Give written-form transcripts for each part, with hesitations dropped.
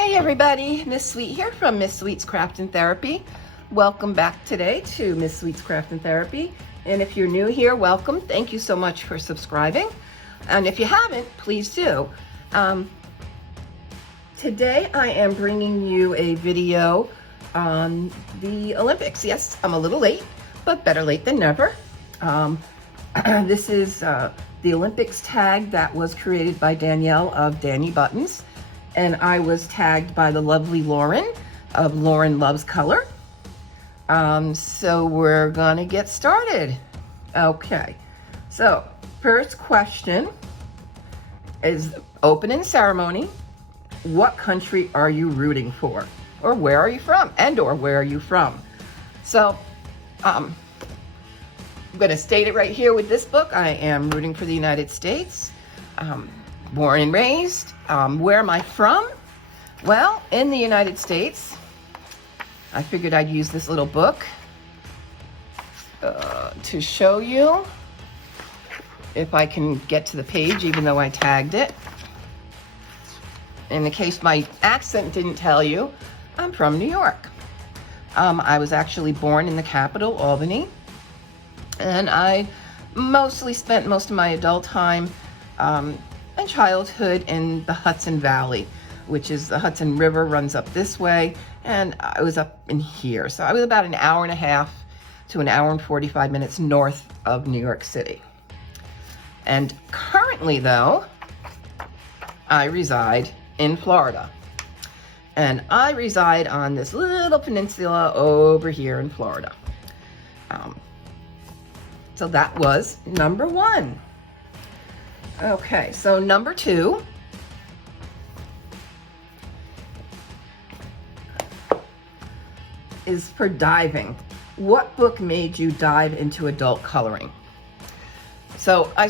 Hey everybody, Miss Sweet here from Miss Sweet's Craft and Therapy. Welcome back today to Miss Sweet's Craft and Therapy. And if you're new here, welcome. Thank you so much for subscribing. And if you haven't, please do. Today I am bringing you a video on the Olympics. Yes, I'm a little late, but better late than never. This is the Olympics tag that was created by Danielle of Danny Buttons. And I was tagged by the lovely Lauren of Lauren Loves Color. So we're gonna get started. Okay, so first question is opening ceremony. What country are you rooting for? Or where are you from? And or where are you from? So I'm gonna state it right here with this book. I am rooting for the United States. Born and raised. Where am I from? Well, in the United States. I figured I'd use this little book to show you if I can get to the page, even though I tagged it. In the case my accent didn't tell you, I'm from New York. I was actually born in the capital, Albany, and I mostly spent most of my adult time and childhood in the Hudson Valley, which is the Hudson River runs up this way, and I was up in here. So I was about an hour and a half to an hour and 45 minutes north of New York City. And currently though, I reside in Florida. And I reside on this little peninsula over here in Florida. So that was number one. Okay, so number two is for diving. What book made you dive into adult coloring? So I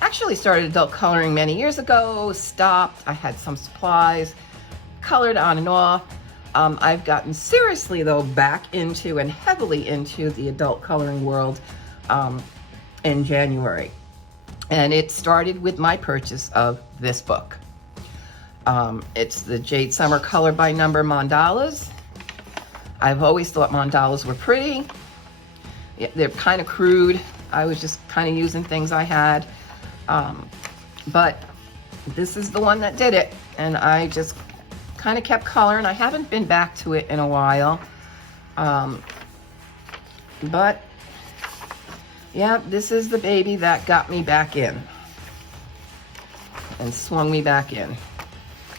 actually started adult coloring many years ago, stopped, I had some supplies, colored on and off. I've gotten seriously though back into and heavily into the adult coloring world in January. And it started with my purchase of this book. It's the Jade Summer Color by Number mandalas. I've always thought mandalas were pretty. Yeah, they're kind of crude. I was just kind of using things I had. But this is the one that did it. And I just kind of kept coloring. I haven't been back to it in a while. But yeah, this is the baby that got me back in and swung me back in.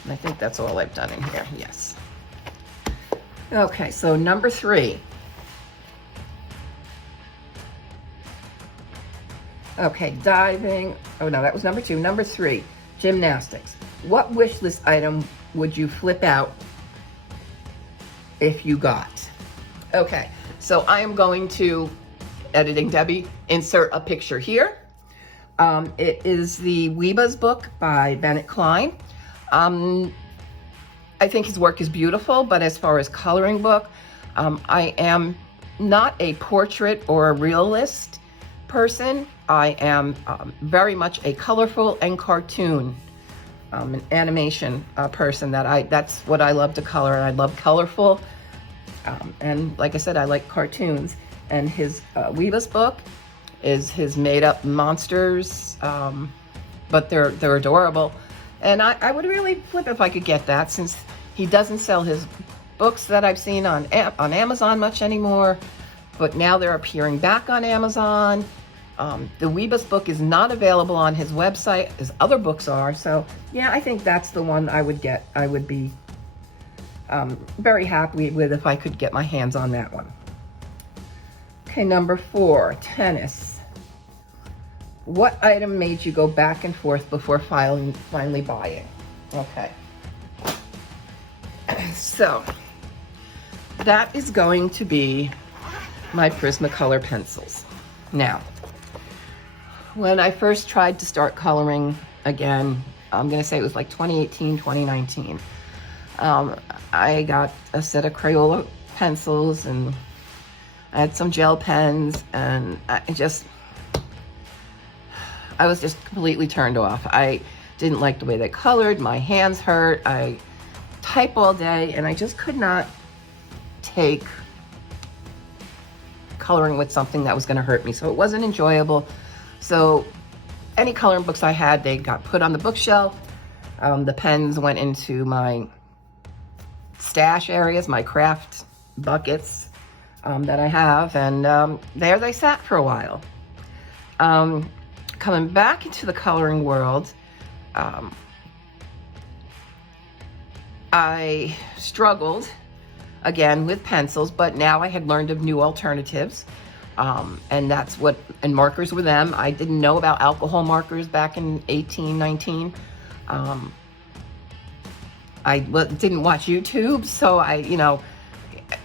And I think that's all I've done in here, yes. Okay, so number three. Okay, diving. Oh no, that was number two. Number three, gymnastics. What wish list item would you flip out if you got? Okay, so I am going to, Editing Debbie, insert a picture here. It is the Weba's book by Bennett Klein. I think his work is beautiful, but as far as coloring book, I am not a portrait or a realist person. I am very much a colorful and cartoon, an animation person. That's what I love to color. I love colorful, and like I said, I like cartoons. And his Weba's book is his made-up monsters, but they're adorable. And I would really flip if I could get that, since he doesn't sell his books that I've seen on Amazon much anymore, but now they're appearing back on Amazon. The Weba's book is not available on his website, as other books are. So yeah, I think that's the one I would get. I would be very happy with if I could get my hands on that one. Okay, number four, tennis. What item made you go back and forth before finally buying? Okay. So, that is going to be my Prismacolor pencils. Now, when I first tried to start coloring again, I'm going to say it was like 2018, 2019. I got a set of Crayola pencils and I had some gel pens, and I was just completely turned off. I didn't like the way they colored. My hands hurt. I type all day, and I just could not take coloring with something that was going to hurt me. So it wasn't enjoyable. So any coloring books I had, they got put on the bookshelf. The pens went into my stash areas, my craft buckets that I have, and there they sat for a while. Coming back into the coloring world, I struggled again with pencils, but now I had learned of new alternatives, and markers were them. I didn't know about alcohol markers back in 1819. I didn't watch YouTube, so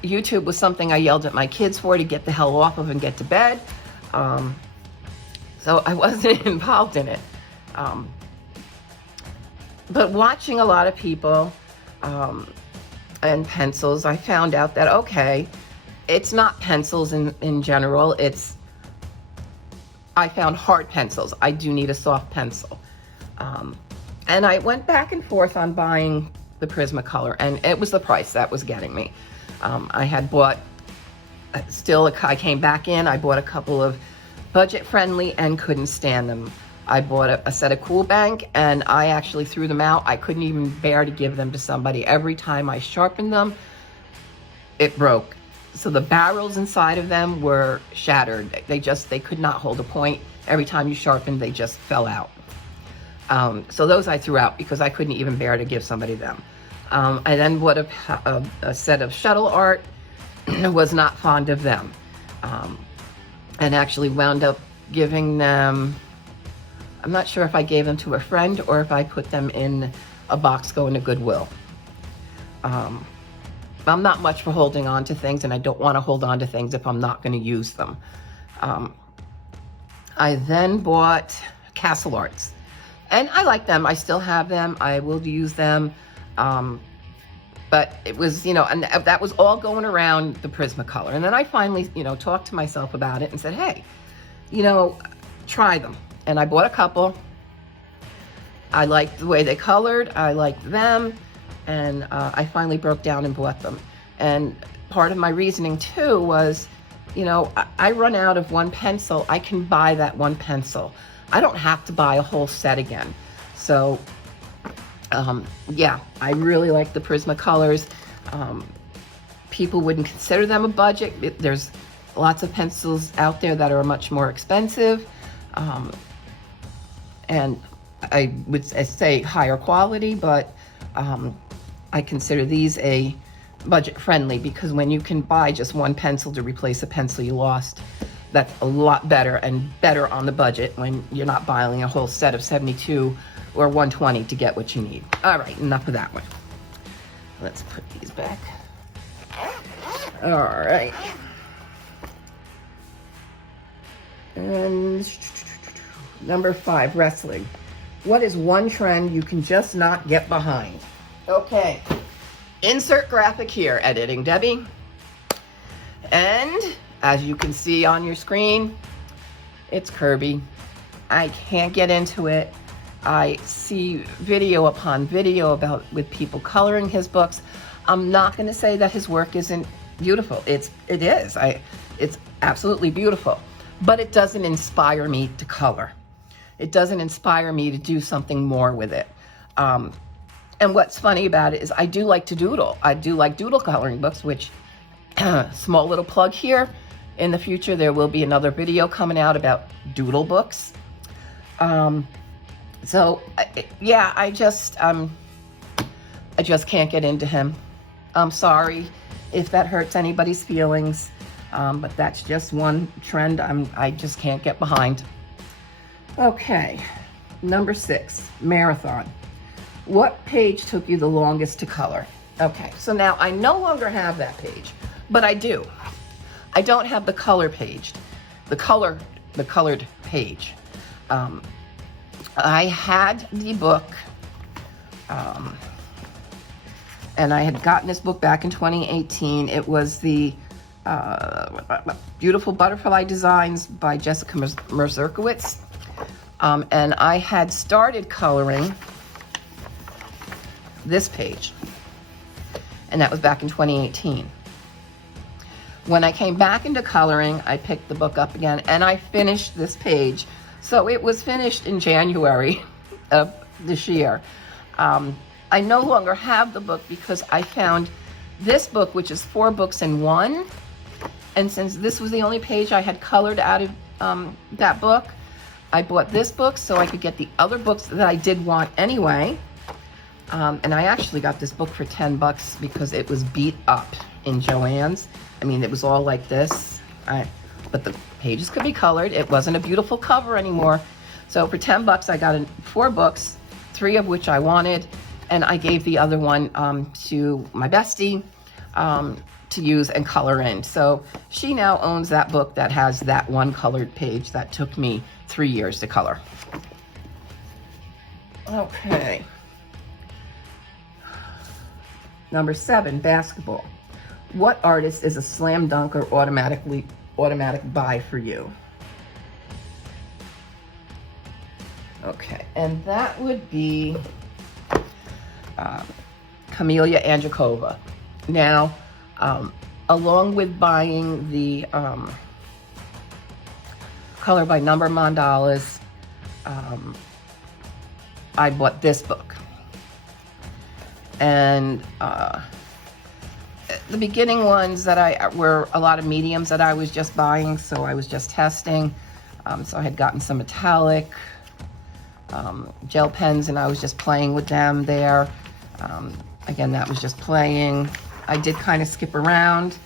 YouTube was something I yelled at my kids for to get the hell off of and get to bed. So I wasn't involved in it. But watching a lot of people and pencils, I found out that, okay, it's not pencils in general. I found hard pencils. I do need a soft pencil. And I went back and forth on buying the Prismacolor, and it was the price that was getting me. I had bought, I came back in, I bought a couple of budget friendly and couldn't stand them. I bought a set of Cool Bank, and I actually threw them out. I couldn't even bear to give them to somebody. Every time I sharpened them, it broke. So the barrels inside of them were shattered. They could not hold a point. Every time you sharpened, they just fell out. So those I threw out because I couldn't even bear to give somebody them. I then bought a set of Shuttle Art. Was not fond of them. And actually wound up giving them, I'm not sure if I gave them to a friend or if I put them in a box going to Goodwill. I'm not much for holding on to things, and I don't want to hold on to things if I'm not going to use them. I then bought Castle Arts, and I like them. I still have them. I will use them. But it was, and that was all going around the Prismacolor. And then I finally, talked to myself about it and said, hey, try them. And I bought a couple. I liked the way they colored. I liked them. And I finally broke down and bought them. And part of my reasoning too was, I run out of one pencil. I can buy that one pencil. I don't have to buy a whole set again. So yeah, I really like the Prismacolors. People wouldn't consider them a budget. There's lots of pencils out there that are much more expensive. And I would say higher quality, but I consider these a budget friendly, because when you can buy just one pencil to replace a pencil you lost, that's a lot better, and better on the budget when you're not buying a whole set of 72 or 120 to get what you need. All right, enough of that one. Let's put these back. All right. And number 5, wrestling. What is one trend you can just not get behind? Okay. Insert graphic here, Editing Debbie. And as you can see on your screen, it's Kirby. I can't get into it. I see video upon video with people coloring his books. I'm not going to say that his work isn't beautiful. It is. It's absolutely beautiful, but it doesn't inspire me to color. It doesn't inspire me to do something more with it. And what's funny about it is I do like to doodle. I do like doodle coloring books, which small little plug here. In the future, there will be another video coming out about doodle books. So yeah, I just can't get into him. I'm sorry if that hurts anybody's feelings, but that's just one trend I just can't get behind. Okay, number 6, marathon. What page took you the longest to color? Okay, so now I no longer have that page, but I do. I don't have the color page, the colored page. I had the book, and I had gotten this book back in 2018. It was the Beautiful Butterfly Designs by Jessica Mazurkiewicz. And I had started coloring this page. and that was back in 2018. When I came back into coloring, I picked the book up again, and I finished this page. So it was finished in January of this year. I no longer have the book because I found this book, which is 4 books in one. And since this was the only page I had colored out of that book, I bought this book so I could get the other books that I did want anyway. And I actually got this book for $10 because it was beat up in Joann's. I mean, it was all like this, but the pages could be colored. It wasn't a beautiful cover anymore. So for $10, I got 4 books, 3 of which I wanted, and I gave the other one to my bestie to use and color in. So she now owns that book that has that one colored page that took me 3 years to color. Okay. Number 7, basketball. What artist is a slam dunk or automatic buy for you? Okay, and that would be Camelia Andrakova. Now, along with buying the color by number mandalas, I bought this book. And the beginning ones that were a lot of mediums that I was just buying, so I was just testing. So I had gotten some metallic gel pens, and I was just playing with them there. Again, that was just playing. I did kind of skip around,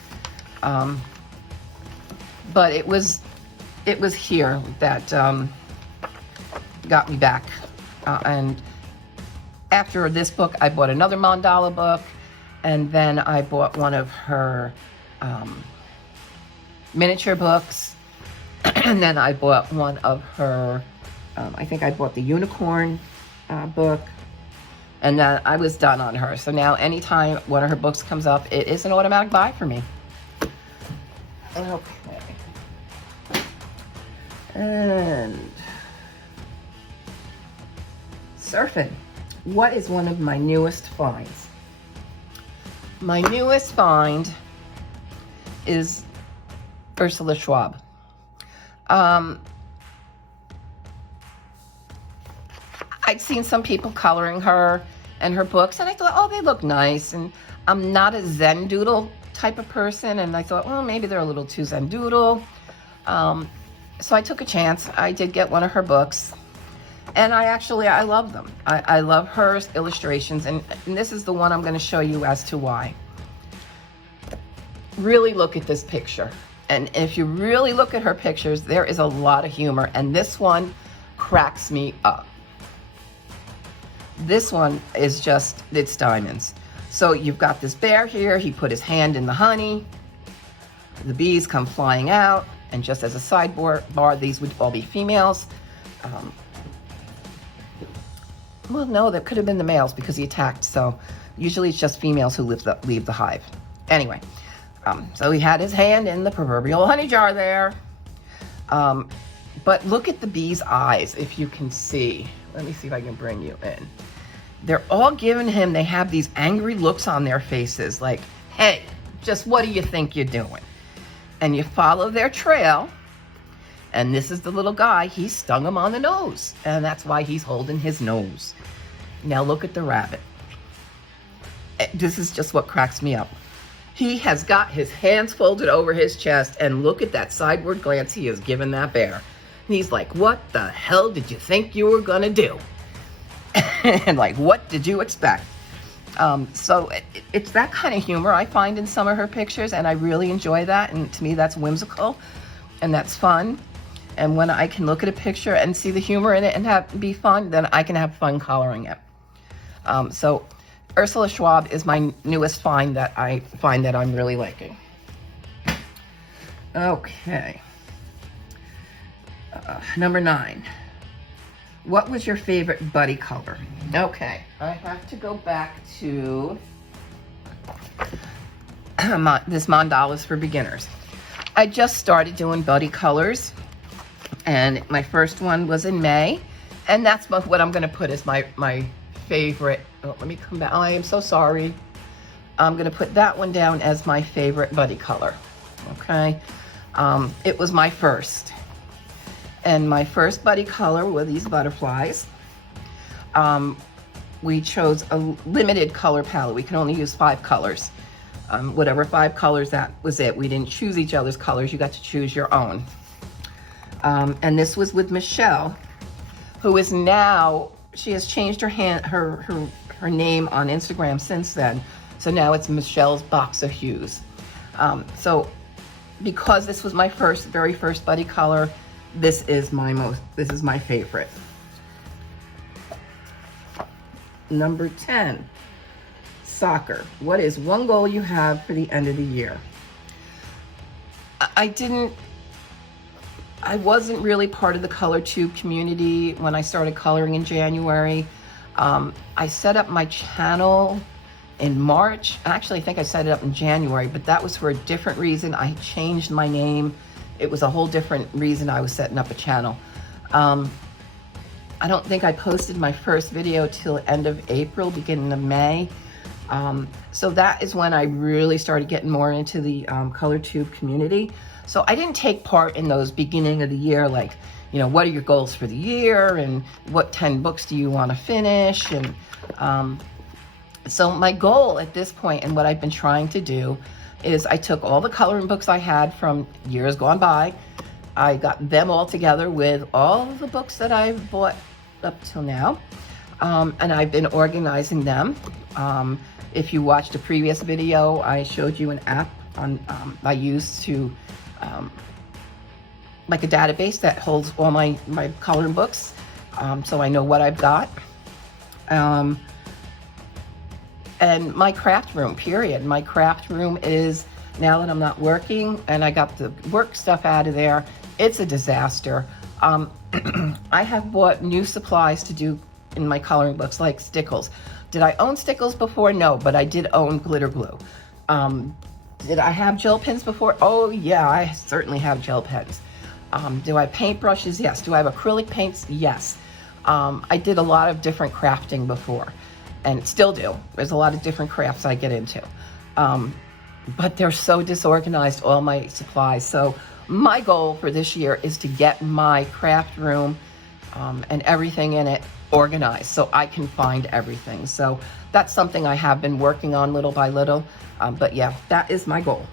but it was here that got me back. And after this book, I bought another mandala book, and then I bought one of her miniature books, and then I bought one of her, I think I bought the unicorn book, and then I was done on her. So now anytime one of her books comes up, it is an automatic buy for me. Okay. And surfing. What is one of my newest finds? My newest find is Ursula Schwab. I'd seen some people coloring her and her books, and I thought, oh, they look nice. And I'm not a Zen doodle type of person, and I thought, well, maybe they're a little too Zen doodle. So I took a chance. I did get one of her books, and I love them. I love her illustrations, and this is the one I'm going to show you as to why. Really look at this picture, and if you really look at her pictures, there is a lot of humor, and this one cracks me up. This one is just, it's diamonds. So you've got this bear here. He put his hand in the honey. The bees come flying out, and just as a sidebar, these would all be females. Well, no, that could have been the males because he attacked. So usually it's just females who leave the hive. Anyway, so he had his hand in the proverbial honey jar there. But look at the bee's eyes, if you can see. Let me see if I can bring you in. They're all giving him, they have these angry looks on their faces like, hey, just what do you think you're doing? And you follow their trail, and this is the little guy, he stung him on the nose, and that's why he's holding his nose. Now look at the rabbit. This is just what cracks me up. He has got his hands folded over his chest, and look at that sideward glance he has given that bear. And he's like, what the hell did you think you were gonna do? And like, what did you expect? So it's that kind of humor I find in some of her pictures, and I really enjoy that. And to me, that's whimsical and that's fun. And when I can look at a picture and see the humor in it and be fun, then I can have fun coloring it. So Ursula Schwab is my newest find that I find that I'm really liking. Okay. Number 9. What was your favorite buddy color? Okay, I have to go back to this Mandalas for Beginners. I just started doing buddy colors, and my first one was in May, and that's what I'm going to put as my favorite. Oh, let me come back. I am so sorry. I'm gonna put that one down as my favorite buddy color, okay? It was my first. And my first buddy color were these butterflies. We chose a limited color palette. We can only use 5 colors. Whatever 5 colors, that was it. We didn't choose each other's colors. You got to choose your own. And this was with Michelle, who is now, she has changed her name on Instagram since then. So now it's Michelle's Box of Hues. So because this was my very first buddy color, this is my favorite. Number 10, soccer. What is one goal you have for the end of the year? I wasn't really part of the ColorTube community when I started coloring in January. I set up my channel in March. Actually, I think I set it up in January, but that was for a different reason. I changed my name. It was a whole different reason I was setting up a channel. I don't think I posted my first video till end of April, beginning of May. So that is when I really started getting more into the ColorTube community. So I didn't take part in those beginning of the year, like, you know, what are your goals for the year and what 10 books do you want to finish? And so my goal at this point, and what I've been trying to do, is I took all the coloring books I had from years gone by. I got them all together with all of the books that I've bought up till now, and I've been organizing them. If you watched a previous video, I showed you an app I use to like a database that holds all my coloring books, so I know what I've got. And my craft room, period. My craft room is, now that I'm not working and I got the work stuff out of there, it's a disaster. I have bought new supplies to do in my coloring books, like stickles. Did I own stickles before? No, but I did own glitter glue. Did I have gel pens before? Oh yeah, I certainly have gel pens. Do I have paintbrushes? Yes. Do I have acrylic paints? Yes. I did a lot of different crafting before, and still do. There's a lot of different crafts I get into. But they're so disorganized, all my supplies. So my goal for this year is to get my craft room and everything in it organized so I can find everything. So that's something I have been working on little by little. But yeah, that is my goal.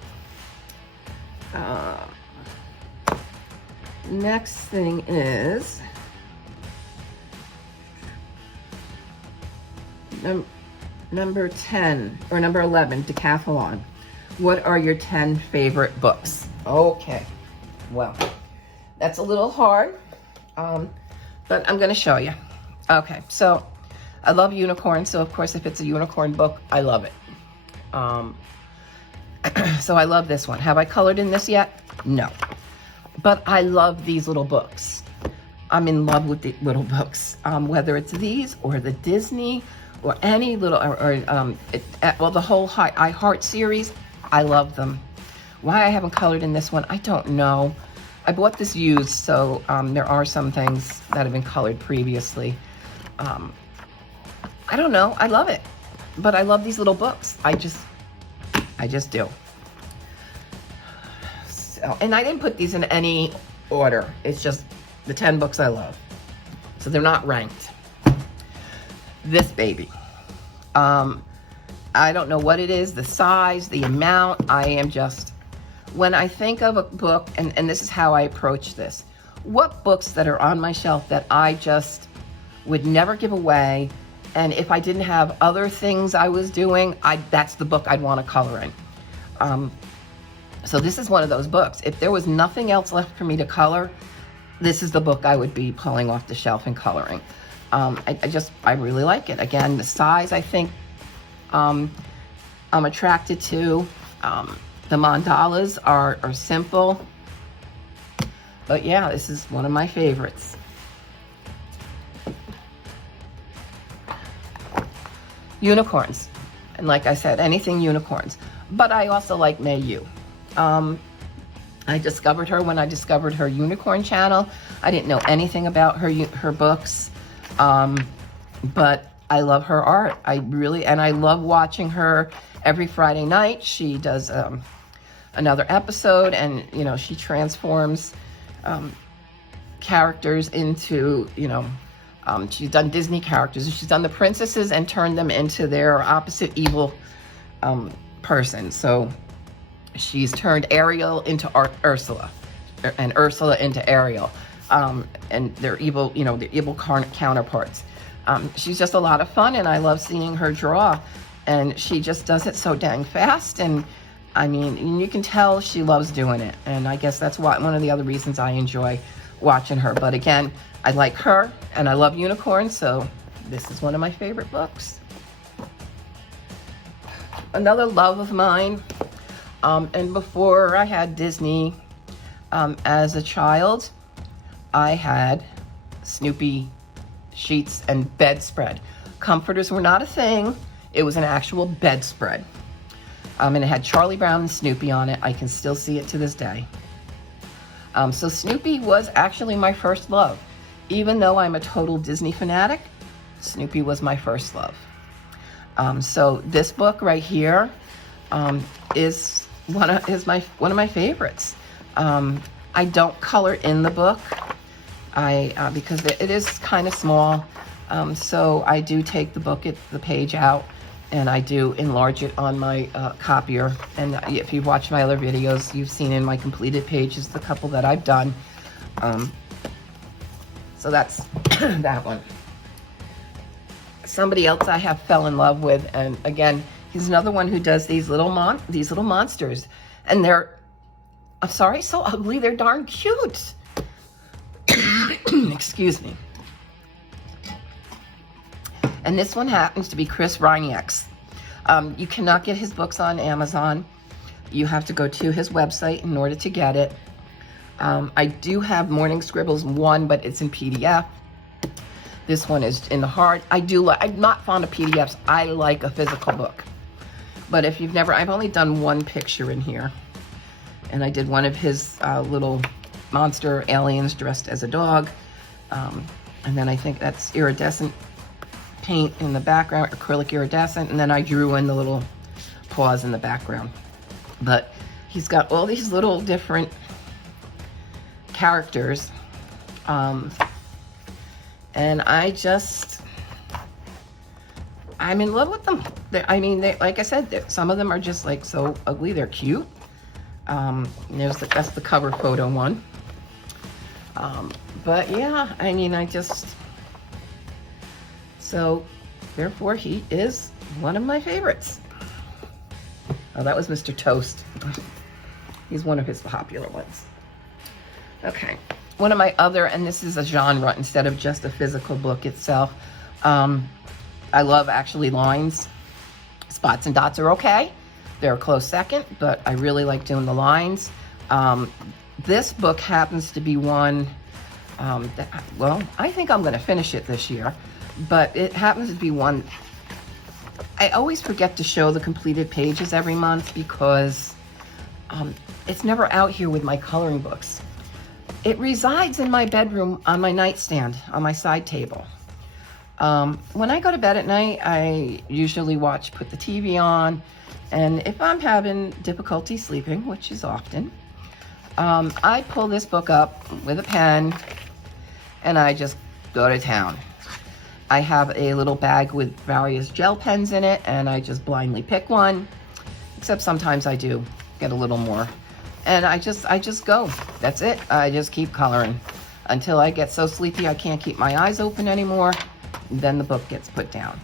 Next thing is number 10 or number 11, decathlon. What are your 10 favorite books? Okay, well, that's a little hard, but I'm gonna show you. Okay, so I love unicorns, so of course if it's a unicorn book, I love it. So I love this one. Have I colored in this yet? No. But I love these little books. I'm in love with the little books, whether it's these or the Disney or any little, well, the whole I Heart series, I love them. Why I haven't colored in this one, I don't know. I bought this used, so there are some things that have been colored previously. I don't know, I love it. But I love these little books. I just do. So, and I didn't put these in any order. It's just the 10 books I love. So they're not ranked. This baby. I don't know what it is, the size, the amount. I am just, when I think of a book, and this is how I approach this, what books that are on my shelf that I just would never give away, and if I didn't have other things I was doing, that's the book I'd want to color in. So this is one of those books. If there was nothing else left for me to color, this is the book I would be pulling off the shelf and coloring. I really like it. Again, the size, I think, I'm attracted to. The mandalas are simple. But yeah, this is one of my favorites. Unicorns. And like I said, anything unicorns. But I also like Mei Yu. I discovered her when I discovered her unicorn channel. I didn't know anything about her books. But I love her art. And I love watching her every Friday night. She does another episode, and, you know, she transforms characters into, you know, she's done Disney characters. She's done the princesses and turned them into their opposite evil person. So she's turned Ariel into Ursula, and Ursula into Ariel. And they're evil, you know, the evil counterparts. She's just a lot of fun, and I love seeing her draw. And she just does it so dang fast. And I mean, you can tell she loves doing it. And I guess that's one of the other reasons I enjoy watching her. But again, I like her, and I love unicorns, so this is one of my favorite books. Another love of mine, and before I had Disney, as a child, I had Snoopy sheets and bedspread. Comforters were not a thing. It was an actual bedspread. And it had Charlie Brown and Snoopy on it. I can still see it to this day. So Snoopy was actually my first love. Even though I'm a total Disney fanatic, Snoopy was my first love. So this book right here is one of my favorites. I don't color in the book. Because it is kind of small. So I do take the page out, and I do enlarge it on my copier. And if you've watched my other videos, you've seen in my completed pages the couple that I've done. So that's that one. Somebody else I have fell in love with, and again, he's another one who does these little monsters, and they're, I'm sorry, so ugly, they're darn cute. Excuse me. And this one happens to be Chris Reiniecks. You cannot get his books on Amazon. You have to go to his website in order to get it. I do have Morning Scribbles 1, but it's in PDF. This one is in the hard. I'm not fond of PDFs. I like a physical book. But if you've never, I've only done one picture in here. And I did one of his little monster aliens dressed as a dog. And then I think that's iridescent paint in the background, acrylic iridescent. And then I drew in the little paws in the background. But he's got all these little different characters. And I'm in love with them. Like I said, some of them are just like so ugly, they're cute. That's the cover photo one. But yeah, so therefore he is one of my favorites. Oh, that was Mr. Toast. He's one of his popular ones. Okay, one of my other, and this is a genre instead of just a physical book itself. I love actually lines. Spots and dots are okay. They're a close second, but I really like doing the lines. This book happens to be one, I think I'm going to finish it this year, but it happens to be one. I always forget to show the completed pages every month because it's never out here with my coloring books. It resides in my bedroom on my nightstand, on my side table. When I go to bed at night, I usually put the TV on, and if I'm having difficulty sleeping, which is often, I pull this book up with a pen, and I just go to town. I have a little bag with various gel pens in it, and I just blindly pick one, except sometimes I do get a little more. And I just go. That's it. I just keep coloring until I get so sleepy I can't keep my eyes open anymore. Then the book gets put down.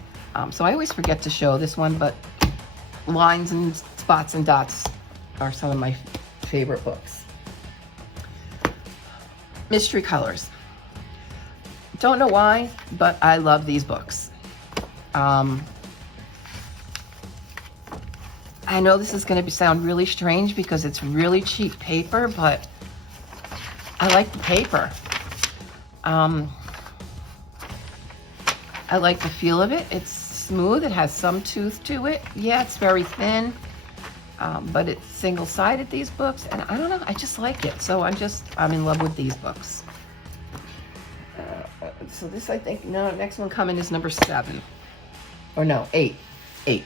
So I always forget to show this one, but Lines and Spots and Dots are some of my favorite books. Mystery Colors. Don't know why, but I love these books. I know this is going to sound really strange because it's really cheap paper, but I like the paper. I like the feel of it. It's smooth. It has some tooth to it. Yeah, it's very thin, but it's single-sided, these books. And I don't know, I just like it. So I'm in love with these books. So this, I think, no, next one coming is number 7. or no, 8. 8.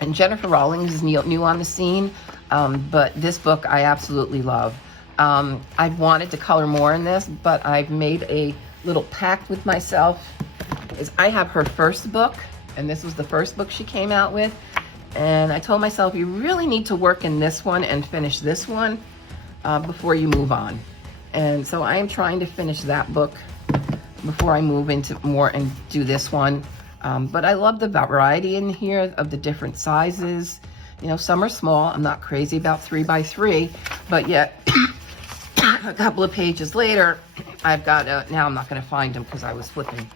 And Jennifer Rawlings is new on the scene, but this book I absolutely love. I've wanted to color more in this, but I've made a little pact with myself. I have her first book, and this was the first book she came out with. And I told myself, you really need to work in this one and finish this one before you move on. And so I am trying to finish that book before I move into more and do this one. But I love the variety in here of the different sizes. You know, some are small. I'm not crazy about 3x3, but yet a couple of pages later, I've got now I'm not going to find them because I was flipping.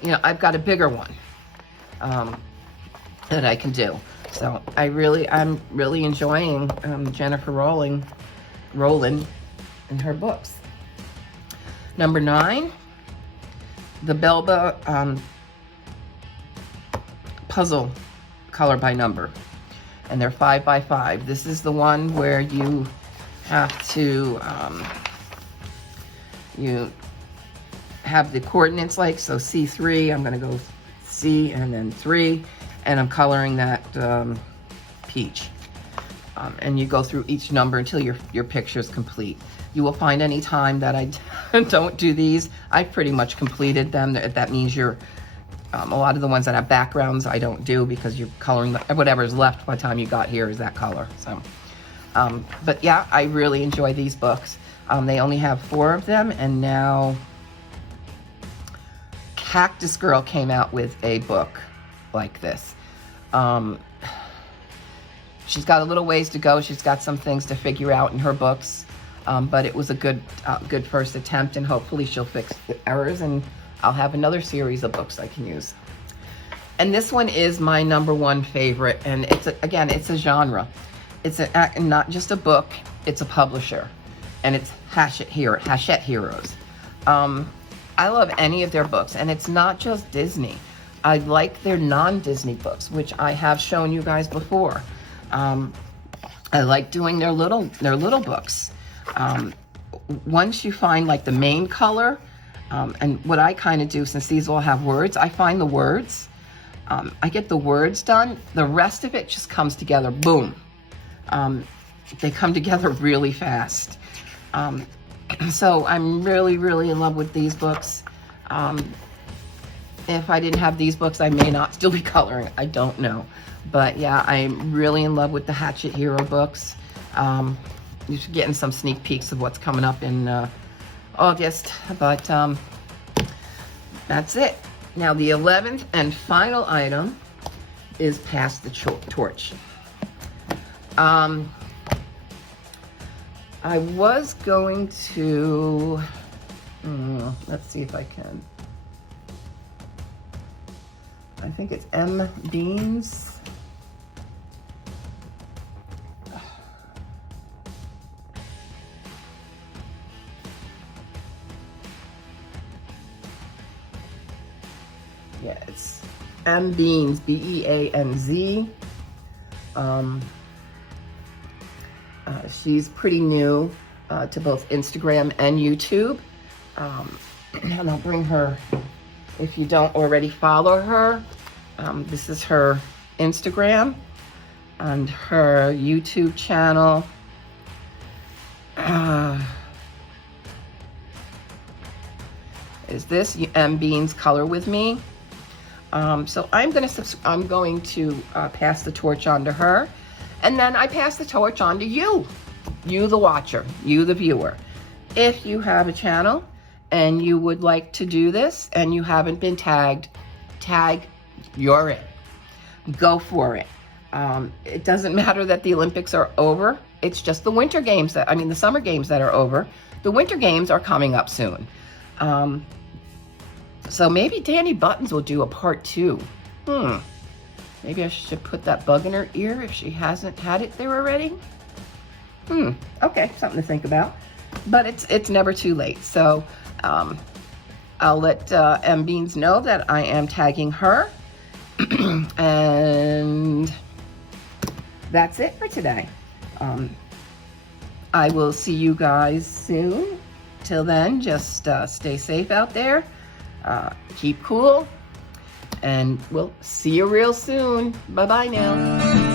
You know, I've got a bigger one that I can do. So I'm really enjoying Jennifer Rowland and her books. Number 9, the Belba puzzle color by number, and they're 5x5. This is the one where you have to you have the coordinates, like, so C3, I'm going to go C and then 3, and I'm coloring that peach. And you go through each number until your picture is complete. You will find any time that I don't do these, I've pretty much completed them. That means you're, a lot of the ones that have backgrounds I don't do, because you're coloring whatever's left by the time you got here is that color. So, but yeah, I really enjoy these books. They only have 4 of them, and now Cactus Girl came out with a book like this. She's got a little ways to go. She's got some things to figure out in her books, but it was a good first attempt, and hopefully she'll fix the errors, and I'll have another series of books I can use. And this one is my #1 favorite, and again, it's a genre. It's not just a book, it's a publisher, and it's Hachette Heroes. I love any of their books, and it's not just Disney. I like their non-Disney books, which I have shown you guys before. I like doing their little books. Once you find like the main color, and what I kind of do, since these all have words, I find the words. I get the words done. The rest of it just comes together, boom. They come together really fast. So I'm really, really in love with these books. If I didn't have these books, I may not still be coloring. I don't know. But yeah, I'm really in love with the Hachette Hero books. You're getting some sneak peeks of what's coming up in August. But that's it. Now the 11th and final item is Pass the Torch. I was going to, let's see if I can. I think it's M. Beans. Yeah, it's M. Beans, B-E-A-N-Z. She's pretty new to both Instagram and YouTube. And I'll bring her, if you don't already follow her, this is her Instagram and her YouTube channel. Is this M. Beans Color With Me. So I'm going to pass the torch on to her, and then I pass the torch on to you the watcher, you the viewer. If you have a channel and you would like to do this and you haven't been tagged, you're in. Go for it. It doesn't matter that the Olympics are over. It's just the winter games the summer games that are over. The winter games are coming up soon. So maybe Danny Buttons will do a part 2. Maybe I should put that bug in her ear if she hasn't had it there already. Okay, something to think about. But it's never too late. So I'll let M. Beans know that I am tagging her. And that's it for today. I will see you guys soon. Till then, just stay safe out there. Keep cool. And we'll see you real soon. Bye-bye now.